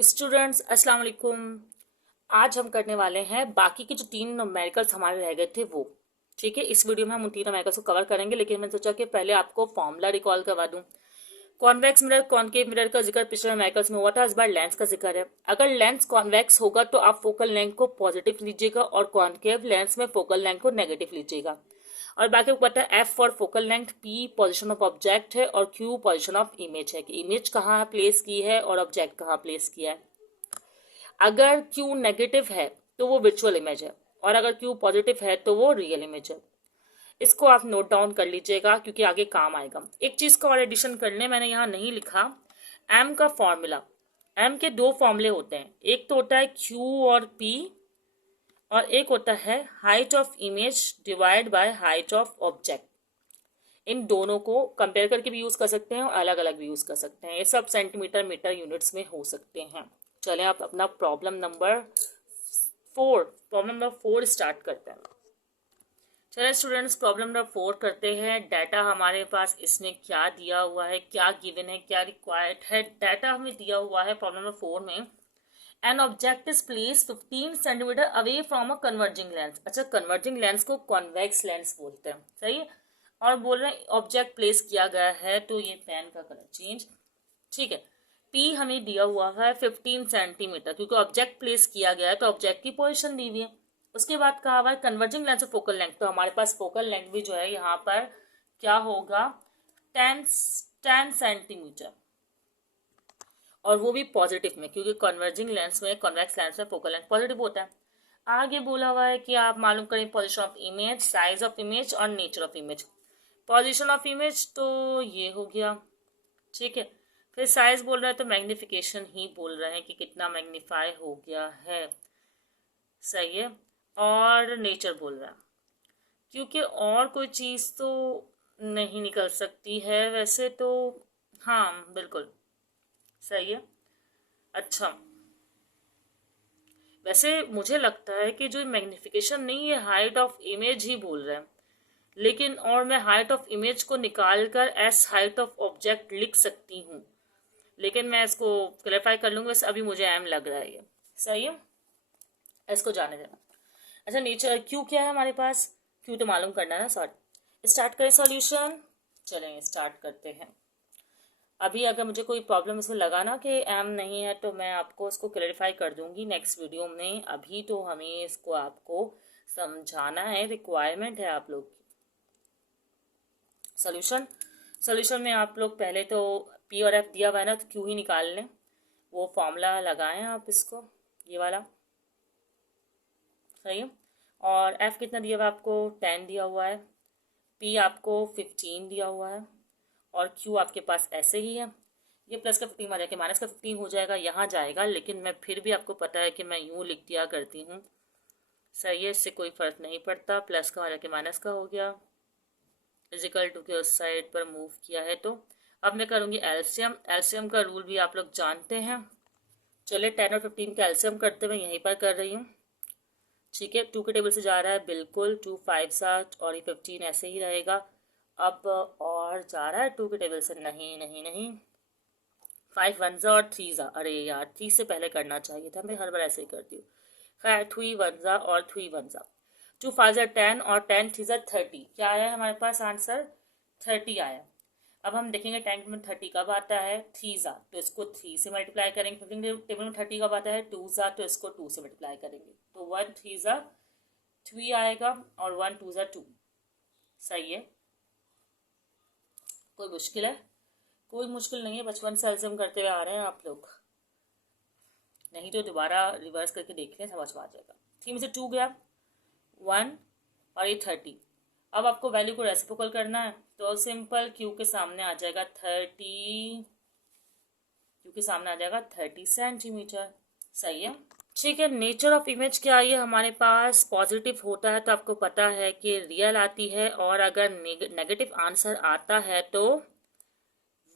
Students अस्सलाम वालेकुम। आज हम करने वाले हैं बाकी के जो 3 न्यूमेरिकल्स हमारे रह गए थे वो। ठीक है, इस वीडियो में हम उन 3 न्यूमेरिकल्स को कवर करेंगे, लेकिन मैंने सोचा कि पहले आपको फॉर्मूला रिकॉल करवा दूं। कॉन्वेक्स मिरर कॉनकेव मिरर का जिक्र पिछले न्यूमेरिकल्स में हुआ था, इस बार लेंस का जिक्र है। अगर लेंस कॉन्वेक्स होगा तो आप फोकल लेंथ को पॉजिटिव लीजिएगा और कॉनकेव लेंस में फोकल लेंथ को नेगेटिव लीजिएगा। और बाकी को पता है, F for focal length, P position of object है और क्यू पोजीशन ऑफ इमेज है कि इमेज कहाँ प्लेस की है और ऑब्जेक्ट कहाँ प्लेस किया है। अगर Q नेगेटिव है तो वो वर्चुअल इमेज है और अगर Q पॉजिटिव है तो वो रियल इमेज है। इसको आप नोट डाउन कर लीजिएगा क्योंकि आगे काम आएगा। एक चीज का और एडिशन करने मैंने यहाँ नहीं लिखा, M का फॉर्मूला। M के 2 फॉर्मूले होते हैं, एक तो होता है Q और P और एक होता है height of image divide by height of object. इन दोनों को कंपेयर करके भी यूज कर सकते हैं और अलग अलग भी यूज कर सकते हैं। ये सब सेंटीमीटर मीटर यूनिट्स में हो सकते हैं। चलें आप अपना प्रॉब्लम नंबर 4 स्टार्ट करते हैं। चलें स्टूडेंट्स, प्रॉब्लम नंबर 4 करते हैं। डाटा हमारे पास इसने क्या दिया हुआ है, क्या गिवन है, क्या रिक्वायर्ड है। डाटा हमें दिया हुआ है प्रॉब्लम नंबर 4 में, an object is place 15 centimetre away from a converging lens. अच्छा, कन्वर्जिंग लेंस को कॉन्वेक्स लेंस बोलते हैं, सही है। और बोल रहे हैं ऑब्जेक्ट प्लेस किया गया है, तो ये पेन का कलर चेंज, ठीक है। पी हमें दिया हुआ है 15 सेंटीमीटर, क्योंकि ऑब्जेक्ट प्लेस किया गया है तो ऑब्जेक्ट की पोजीशन दी हुई है। उसके बाद कहा हुआ है कन्वर्जिंग लेंस और फोकल लेंथ, तो हमारे पास फोकल लेंथ भी जो है यहाँ पर क्या होगा, 10 सेंटीमीटर, और वो भी पॉजिटिव में, क्योंकि कन्वर्जिंग लेंस में, कॉन्वेक्स लेंस में फोकल लेंथ पॉजिटिव होता है। आगे बोला हुआ है कि आप मालूम करें position of image, size of image और nature of image. Position of image तो ये हो गया, ठीक है। फिर साइज बोल रहा है तो मैग्निफिकेशन ही बोल रहे हैं कि कितना मैग्नीफाई हो गया है, सही है। और नेचर बोल रहा है, क्योंकि और कोई चीज़ तो नहीं निकल सकती है वैसे तो। हाँ बिल्कुल सही है। अच्छा, वैसे मुझे लगता है कि जो मैग्निफिकेशन नहीं, ये हाइट ऑफ इमेज ही बोल रहे हैं, लेकिन और मैं हाइट ऑफ इमेज को निकाल कर एस हाइट ऑफ ऑब्जेक्ट लिख सकती हूँ, लेकिन मैं इसको क्लैरिफाई कर लूंगा। वैसे अभी मुझे एम लग रहा है, ये सही है, इसको जाने देना। अच्छा, नेचर क्यू क्या है हमारे पास, क्यू तो मालूम करना है ना। स्टार्ट करें सॉल्यूशन, चलें स्टार्ट करते हैं। अभी अगर मुझे कोई प्रॉब्लम इसमें लगा ना कि एम नहीं है तो मैं आपको इसको क्लैरिफाई कर दूंगी नेक्स्ट वीडियो में। अभी तो हमें इसको आपको समझाना है, रिक्वायरमेंट है आप लोग की। सोल्यूशन में आप लोग पहले तो पी और एफ दिया हुआ है ना, तो क्यू ही निकाल लें। वो फॉर्मूला लगाएं आप इसको, ये वाला, सही है। और एफ कितना दिया हुआ है आपको, 10 दिया हुआ है। पी आपको 15 दिया हुआ है और क्यू आपके पास ऐसे ही है। ये प्लस का 15 आ जाएगा, माइनस का 15 हो जाएगा, यहाँ जाएगा, लेकिन मैं फिर भी आपको पता है कि मैं यूँ लिख दिया करती हूँ, सही है। इससे कोई फर्क नहीं पड़ता, प्लस का आ जाके माइनस का हो गया, इजिकल टू के उस साइड पर मूव किया है। तो अब मैं करूँगी एलसीएम। एलसीएम का रूल भी आप लोग जानते हैं। चलिए 10 और 15 का एलसीएम करते हुए यहीं पर कर रही हूँ, ठीक है। 2 के टेबल से जा रहा है, बिल्कुल 2 5 7 और ये 15 ऐसे ही रहेगा। अब और जा रहा है 2 के टेबल से, नहीं नहीं नहीं, 5 1 और 3 जा, अरे यार 3 से पहले करना चाहिए था, मैं हर बार ऐसे ही करती हूँ। खैर 3 1 जा और 3 1 जा, 2 5 10 और 10 3 30। क्या आया हमारे पास आंसर, 30 आया। अब हम देखेंगे 10 में 30 कब आता है, 3 जा, तो इसको 3 से मल्टीप्लाई करेंगे। 15 टेबल में 30 कब आता है, 2 जा, तो इसको 2 से मल्टीप्लाई करेंगे, तो 1 3 जा 3 आएगा और 1 2 जा 2, सही है। कोई मुश्किल है, कोई मुश्किल नहीं है, बचपन से एल्सियम करते हुए आ रहे हैं आप लोग, नहीं तो दोबारा रिवर्स करके देख लें, समझ में आ जाएगा। 3 में से 2 गया, 1 और ये 30। अब आपको वैल्यू को रेसिप्रोकल करना है, तो सिंपल क्यू के सामने आ जाएगा 30, क्यू के सामने आ जाएगा 30 सेंटीमीटर, सही है, ठीक है। नेचर ऑफ इमेज क्या है, ये हमारे पास पॉजिटिव होता है तो आपको पता है कि रियल आती है, और अगर नेगेटिव आंसर आता है तो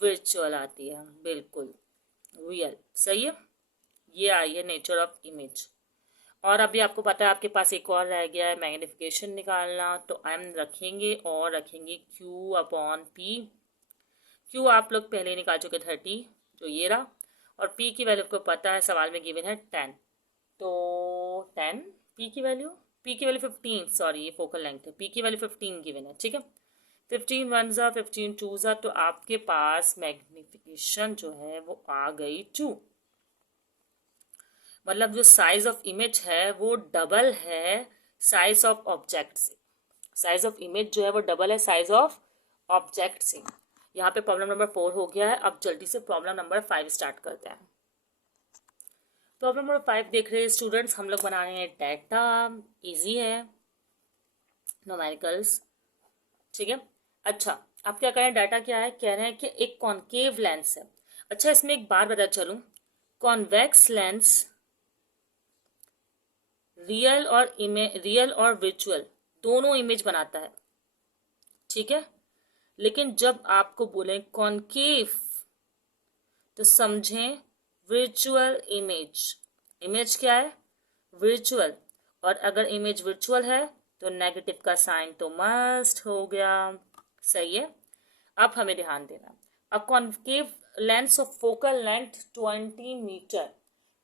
वर्चुअल आती है, बिल्कुल रियल, सही है। ये आई है नेचर ऑफ इमेज। और अभी आपको पता है आपके पास एक और रह गया है मैग्निफिकेशन निकालना, तो एम रखेंगे और रखेंगे क्यू अपॉन पी। क्यू आप लोग पहले निकाल चुके 30, जो ये रहा, और p की वैल्यू को पता है, सवाल में गिवन है 10, तो 10 p की वैल्यू 15, सॉरी ये फोकल लेंथ है, p की वैल्यू 15 गिवन है, ठीक है। 15 वन ज़ा 15 टू ज़ा, तो आपके पास मैग्निफिकेशन जो है वो आ गई 2, मतलब जो साइज ऑफ इमेज है वो डबल है साइज ऑफ ऑब्जेक्ट से, साइज ऑफ इमेज जो है वो डबल है साइज ऑफ ऑब्जेक्ट से। यहाँ पे प्रॉब्लम नंबर 4 हो गया है। अब जल्दी से प्रॉब्लम नंबर 5 स्टार्ट करते हैं। प्रॉब्लम नंबर 5 देख रहे हैं स्टूडेंट्स, हम लोग बना रहे हैं डाटा, इजी है, न्यूमेरिकल्स, ठीक है। अच्छा, अब क्या करें, डाटा क्या है, कह रहे हैं कि एक कॉनकेव लेंस है। अच्छा, इसमें एक बात बता चलूं, कॉन्वेक्स लेंस रियल और विर्चुअल दोनों इमेज बनाता है, ठीक है। लेकिन जब आपको बोले कॉनकेव तो समझें विर्चुअल इमेज, इमेज क्या है, विर्चुअल, और अगर इमेज विर्चुअल है तो नेगेटिव का साइन तो मस्ट हो गया, सही है। अब हमें ध्यान देना, अब concave lens of focal length 20 metre,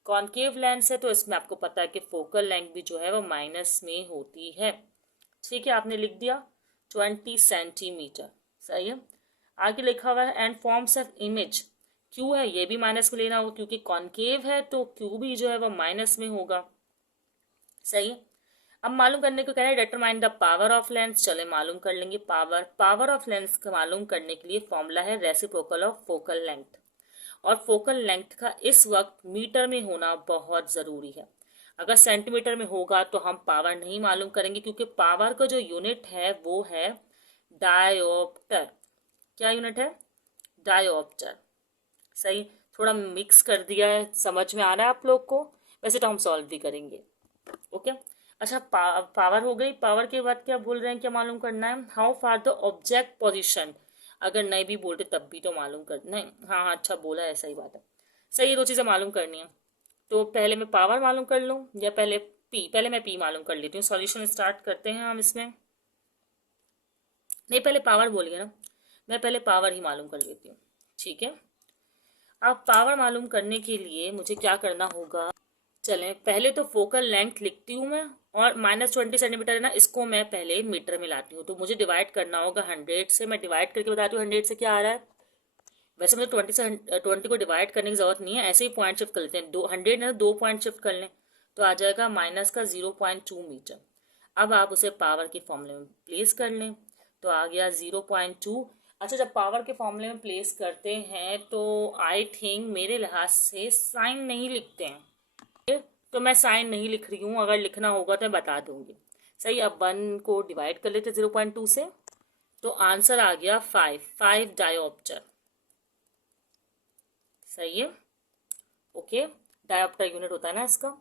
concave lens है तो इसमें आपको पता है कि फोकल लेंथ भी जो है वो माइनस में होती है, ठीक है। आपने लिख दिया 20 सेंटीमीटर, सही है। आगे लिखा हुआ है and forms of image, Q है ये भी माइनस में लेना होगा क्योंकि कॉनकेव है तो क्यू भी जो है वो माइनस में होगा, सही है। अब मालूम करने को कह रहे हैं determine the power of lens, चले मालूम कर लेंगे। पावर ऑफ लेंस को मालूम करने के लिए फॉर्मूला है रेसिप्रोकल ऑफ फोकल लेंथ, और फोकल लेंथ का इस वक्त मीटर में होना बहुत ज़रूरी है। अगर सेंटीमीटर में होगा तो हम पावर नहीं मालूम करेंगे क्योंकि पावर का जो यूनिट है वो है डायोप्टर। क्या यूनिट है, डायोप्टर, सही। थोड़ा मिक्स कर दिया है, समझ में आ रहा है आप लोग को, वैसे तो हम सॉल्व भी करेंगे, ओके। अच्छा, पावर हो गई, पावर के बाद क्या बोल रहे हैं, क्या मालूम करना है, how far the object position, अगर नहीं भी बोलते तब भी तो मालूम कर, नहीं हाँ हाँ अच्छा बोला है, सही बात है, सही, ये दो चीज़ें मालूम करनी है। तो पहले मैं पावर मालूम कर लूँ या पहले मैं पी मालूम कर लेती हूँ। सॉल्यूशन स्टार्ट करते हैं हम इसमें, नहीं पहले पावर बोलिए ना, मैं पहले पावर ही मालूम कर लेती हूँ, ठीक है। अब पावर मालूम करने के लिए मुझे क्या करना होगा, चलें पहले तो फोकल लेंथ लिखती हूँ मैं, और -20 सेंटीमीटर है ना, इसको मैं पहले मीटर में लाती हूँ, तो मुझे डिवाइड करना होगा 100 से। मैं डिवाइड करके बताती हूँ 100 से क्या आ रहा है, वैसे मुझे 20 को डिवाइड करने की जरूरत नहीं है, ऐसे ही पॉइंट शिफ्ट कर लेते हैं, 100 ना 2 पॉइंट शिफ्ट कर लें तो आ जाएगा माइनस का 0.2 मीटर। अब आप उसे पावर के फॉर्मूले में प्लेस कर लें तो आ गया 0.2। अच्छा, जब पावर के फॉर्मूले में प्लेस करते हैं तो आई थिंक मेरे लिहाज से साइन नहीं लिखते हैं, तो मैं साइन नहीं लिख रही हूँ, अगर लिखना होगा तो मैं बता दूंगी, सही। अब 1 को डिवाइड कर लेते 0.2 से, तो आंसर आ गया 5 डायोप्टर, सही है, ओके। डायोप्टर यूनिट होता है ना इसका।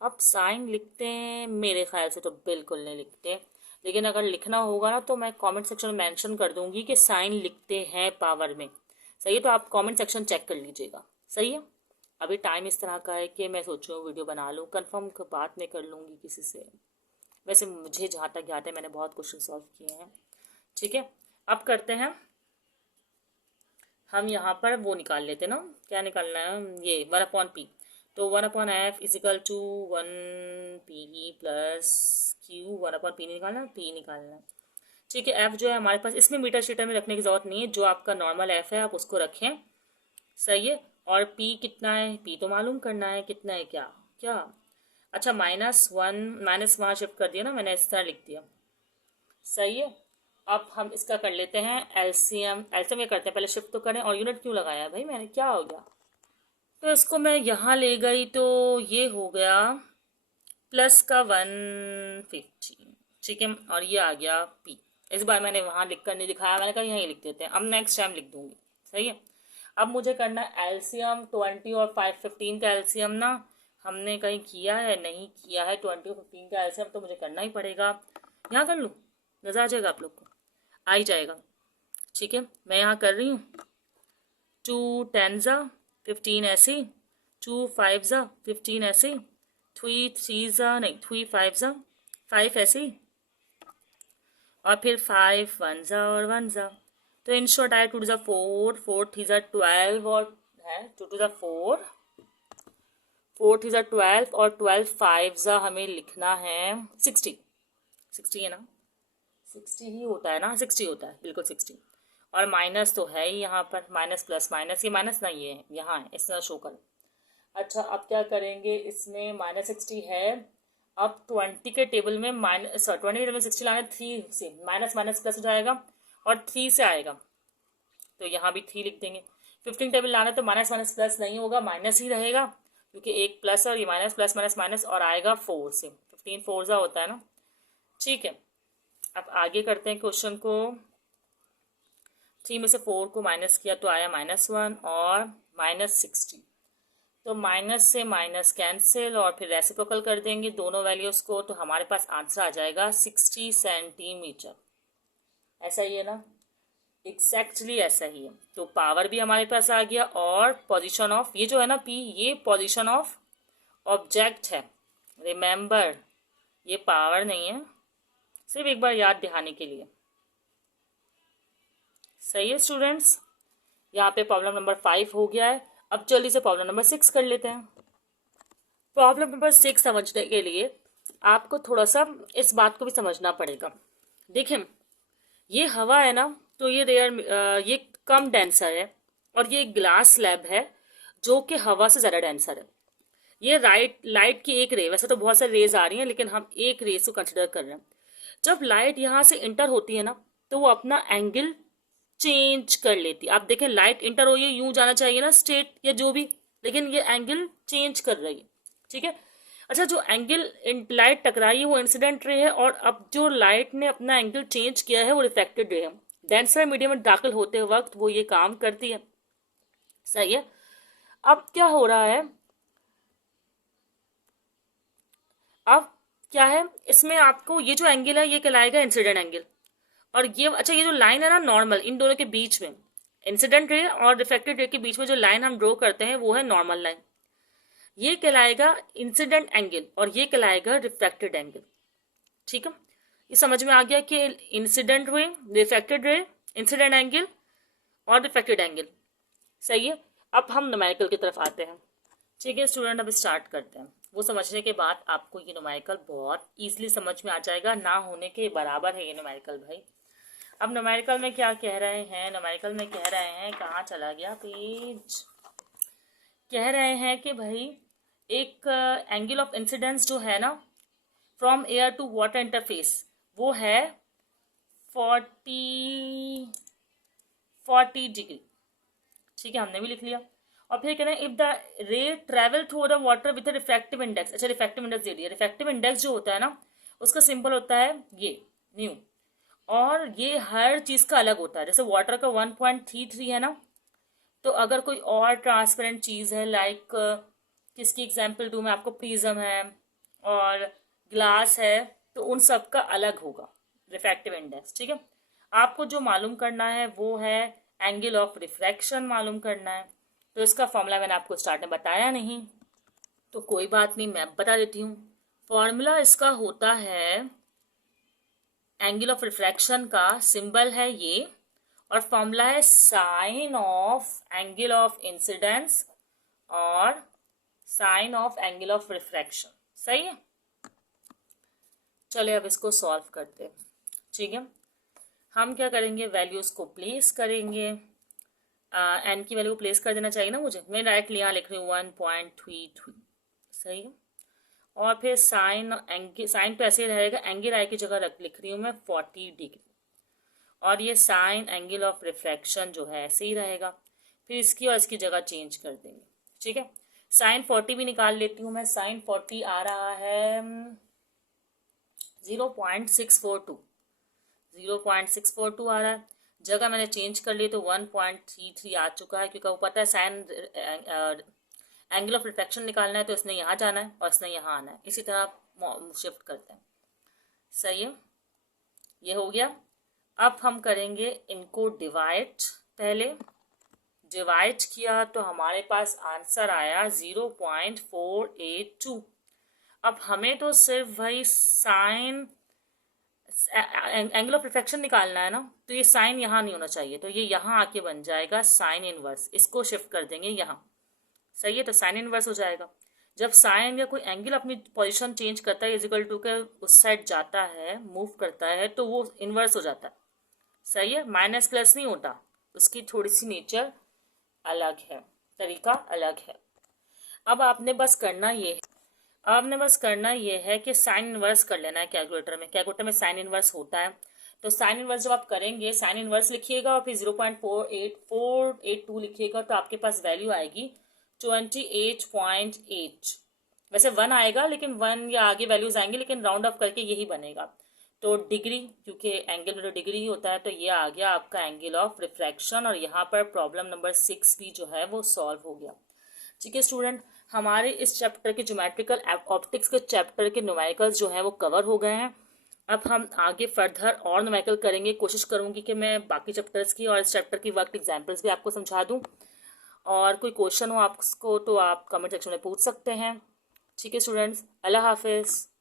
अब साइन लिखते हैं, मेरे ख्याल से तो बिल्कुल नहीं लिखते, लेकिन अगर लिखना होगा ना तो मैं कमेंट सेक्शन में मेंशन कर दूंगी कि साइन लिखते हैं पावर में, सही है। तो आप कमेंट सेक्शन चेक कर लीजिएगा, सही है। अभी टाइम इस तरह का है कि मैं सोचूँ वीडियो बना लूँ, कंफर्म बात नहीं कर लूँगी किसी से, वैसे मुझे जहाँ तक याद है मैंने बहुत क्वेश्चन सॉल्व किए हैं, ठीक है। अब करते हैं हम यहाँ पर वो निकाल लेते ना, क्या निकालना है, ये 1/p, तो 1/f is equal to 1p plus q, 1/p निकालना, p निकालना, ठीक है। f जो है हमारे पास, इसमें मीटर शीटर में रखने की जरूरत नहीं है, जो आपका नॉर्मल f है आप उसको रखें, सही है। और p कितना है, p तो मालूम करना है कितना है, क्या क्या, अच्छा -1 माइनस वहाँ शिफ्ट कर दिया ना मैंने, इस तरह लिख दिया, सही है। अब हम इसका कर लेते हैं एलसीएम, एलसीएम क्या करते हैं, पहले शिफ्ट तो करें, और यूनिट क्यों लगाया भाई मैंने, क्या हो गया, तो इसको मैं यहाँ ले गई तो ये हो गया प्लस का 150, ठीक है, और ये आ गया पी। इस बार मैंने वहाँ लिख कर नहीं दिखाया, मैंने कहा यहीं लिख देते हैं, अब नेक्स्ट टाइम लिख दूंगी, सही है। अब मुझे करना है एलसीएम 20 और 515 का एलसीएम ना, हमने कहीं किया है, नहीं किया है 20 और 15 का एलसीएम, तो मुझे करना ही पड़ेगा। यहाँ कर लूँ, नजर आ जाएगा आप लोग को, आ ही जाएगा, ठीक है। मैं यहाँ कर रही हूँ 2 10 15 ऐसे, 2 5 15 ऐसे, 3 3 नहीं 3 5 5 ऐसे, और फिर 5 1 और 1, तो इन शॉर्ट आया 2 4 4 3 12 और है 2 to the 4, 4 3 जा 12 और 12 5 जा हमें लिखना है 60, 60 है ना, 60 ही होता है ना, 60 होता है बिल्कुल 60। और माइनस तो है ही यहाँ पर, माइनस प्लस माइनस, ये माइनस ना, ये है यहाँ है, इस तरह शो कर। अच्छा अब क्या करेंगे, इसमें -60 है, अब 20 के टेबल में माइनस 20 के टेबल में 60 लाना, 3 से माइनस माइनस प्लस हो जाएगा और 3 से आएगा तो यहाँ भी 3 लिख देंगे। 15 टेबल लाना तो माइनस माइनस प्लस नहीं होगा, माइनस ही रहेगा क्योंकि एक प्लस और ये माइनस प्लस माइनस माइनस और आएगा 4 से, 15 4 जा होता है ना। ठीक है, अब आगे करते हैं क्वेश्चन को। 3 में से 4 को माइनस किया तो आया -1 और -60, तो माइनस से माइनस कैंसिल और फिर रेसिप्रोकल कर देंगे दोनों वैल्यूज को, तो हमारे पास आंसर आ जाएगा 60 सेंटीमीटर। ऐसा ही है ना, एग्जैक्टली ऐसा ही है। तो पावर भी हमारे पास आ गया और पोजीशन ऑफ, ये जो है ना P, ये पोजीशन ऑफ ऑब्जेक्ट है, रिमेंबर ये पावर नहीं है, सिर्फ एक बार याद दिखाने के लिए। सही है स्टूडेंट्स, यहाँ पे प्रॉब्लम नंबर 5 हो गया है। अब जल्दी से प्रॉब्लम नंबर 6 कर लेते हैं। प्रॉब्लम नंबर 6 समझने के लिए आपको थोड़ा सा इस बात को भी समझना पड़ेगा। देखें, ये हवा है ना, तो ये ये कम डेंसर है और ये ग्लास स्लैब है जो कि हवा से ज़्यादा डेंसर है। ये लाइट की एक रे, वैसे तो बहुत सारी रेज आ रही हैं लेकिन हम एक रेज को कंसिडर कर रहे हैं। जब लाइट यहाँ से इंटर होती है ना तो वो अपना एंगल चेंज कर लेती है। आप देखें, लाइट इंटर हो, ये यूं जाना चाहिए ना स्ट्रेट या जो भी, लेकिन ये एंगल चेंज कर रही है। ठीक है, अच्छा जो एंगल लाइट टकराई है वो इंसिडेंट रे है और अब जो लाइट ने अपना एंगल चेंज किया है वो रिफ्लेक्टेड रे है। डेंसर मीडियम में दाखिल होते वक्त वो ये काम करती है। सही है, अब क्या हो रहा है, अब क्या है इसमें, आपको ये जो एंगल है ये कहलाएगा इंसिडेंट एंगल, और ये अच्छा ये जो लाइन है ना नॉर्मल, इन दोनों के बीच में, इंसिडेंट रे और रिफ्लेक्टेड रे के बीच में जो लाइन हम ड्रॉ करते हैं वो है नॉर्मल लाइन, ये कहलाएगा इंसिडेंट एंगल और ये कहलाएगा रिफ्लेक्टेड एंगल। ठीक है, ये समझ में आ गया कि incident ray, reflected ray, incident angle और रिफ्लेक्टेड एंगल। सही है, अब हम न्यूमेरिकल की तरफ आते हैं। ठीक है स्टूडेंट, अब स्टार्ट करते हैं। वो समझने के बाद आपको ये न्यूमेरिकल बहुत ईजिली समझ में आ जाएगा, ना होने के बराबर है ये न्यूमेरिकल भाई। अब न्यूमेरिकल में क्या कह रहे हैं, न्यूमेरिकल में कह रहे हैं, कहाँ चला गया पेज, कह रहे हैं कि भाई एक एंगल ऑफ इंसिडेंस जो है ना from air to water interface वो है 40 डिग्री। ठीक है, हमने भी लिख लिया। और फिर कह रहे हैं इफ द रे travel through the water with refractive index. अच्छा, रिफ्रैक्टिव इंडेक्स दे दिया। रिफ्रैक्टिव इंडेक्स जो होता है ना उसका सिंबल होता है ये न्यू, और ये हर चीज का अलग होता है। जैसे वाटर का 1.33 है ना, तो अगर कोई और ट्रांसपेरेंट चीज है, लाइक किसकी एग्जांपल दूं मैं आपको, प्रिज्म है और ग्लास है, तो उन सब का अलग होगा रिफ्रैक्टिव इंडेक्स। ठीक है, आपको जो मालूम करना है वो है एंगल ऑफ रिफ्रैक्शन मालूम करना है। तो इसका फॉर्मूला मैंने आपको स्टार्ट में बताया नहीं, तो कोई बात नहीं, मैं बता देती हूँ। फॉर्मूला इसका होता है, एंगल ऑफ रिफ्रैक्शन का सिंबल है ये, और फॉर्मूला है sine of angle of incidence और sine of angle of refraction. सही है, चलिए अब इसको सॉल्व करते हैं। ठीक है, हम क्या करेंगे, वैल्यूज को प्लेस करेंगे। एन की वैल्यू प्लेस कर देना चाहिए ना मुझे, मैं डायरेक्टली यहाँ लिख रही हूँ 1.33। सही है, और फिर साइन एंगल, साइन तो ऐसे ही रहेगा, एंगल आई की जगह लिख रही हूँ मैं 40 डिग्री, और ये साइन एंगल ऑफ रिफ्रैक्शन जो है ऐसे ही रहेगा, फिर इसकी और इसकी जगह चेंज कर देंगे। ठीक है, साइन 40 भी निकाल लेती हूँ मैं। साइन 40 आ रहा है 0.642, 0.642 आ रहा है। जगह मैंने चेंज कर ली तो 1.33 आ चुका है, क्योंकि वो पता है साइन एंगल ऑफ रिफ्लेक्शन निकालना है तो इसने यहाँ जाना है और इसने यहाँ आना है, इसी तरह शिफ्ट करते हैं। सही है, ये हो गया। अब हम करेंगे इनको डिवाइड। पहले डिवाइड किया तो हमारे पास आंसर आया 0.482। अब हमें तो सिर्फ भाई साइन एंगल ऑफ रिफ्रैक्शन निकालना है ना, तो ये साइन यहाँ नहीं होना चाहिए, तो ये यहाँ आके बन जाएगा साइन इनवर्स। इसको शिफ्ट कर देंगे यहाँ, सही है, तो साइन इनवर्स हो जाएगा। जब साइन या कोई एंगल अपनी पोजीशन चेंज करता है इजिकल टू के उस साइड जाता है, मूव करता है, तो वो इनवर्स हो जाता है, सही है। माइनस प्लस नहीं होता, उसकी थोड़ी सी नेचर अलग है, तरीका अलग है। अब आपने बस करना ये है कि साइन इनवर्स कर लेना है कैलकुलेटर में। कैलकुलेटर में साइन इनवर्स होता है, तो साइन इनवर्स जब आप करेंगे, साइन इनवर्स लिखिएगा और फिर 0.48482 लिखिएगा, तो आपके पास वैल्यू आएगी 28.8। वैसे 1 आएगा, लेकिन 1 या आगे वैल्यूज आएंगे, लेकिन राउंड ऑफ करके यही बनेगा। तो डिग्री, क्योंकि एंगल में तो डिग्री ही होता है, तो ये आ गया आपका एंगल ऑफ रिफ्रैक्शन, और यहाँ पर प्रॉब्लम नंबर 6 भी जो है वो सॉल्व हो गया। ठीक है स्टूडेंट, हमारे इस चैप्टर के ज्योमेट्रिकल ऑप्टिक्स के चैप्टर के न्यूमेरिकल्स जो है वो कवर हो गए हैं। अब हम आगे फर्दर और न्यूमेरिकल करेंगे। कोशिश करूंगी कि मैं बाकी चैप्टर्स की और इस चैप्टर की वर्क एग्जाम्पल्स भी आपको समझा दूं, और कोई क्वेश्चन हो आपको तो आप कमेंट सेक्शन में पूछ सकते हैं। ठीक है स्टूडेंट्स, अल्लाह हाफिज़।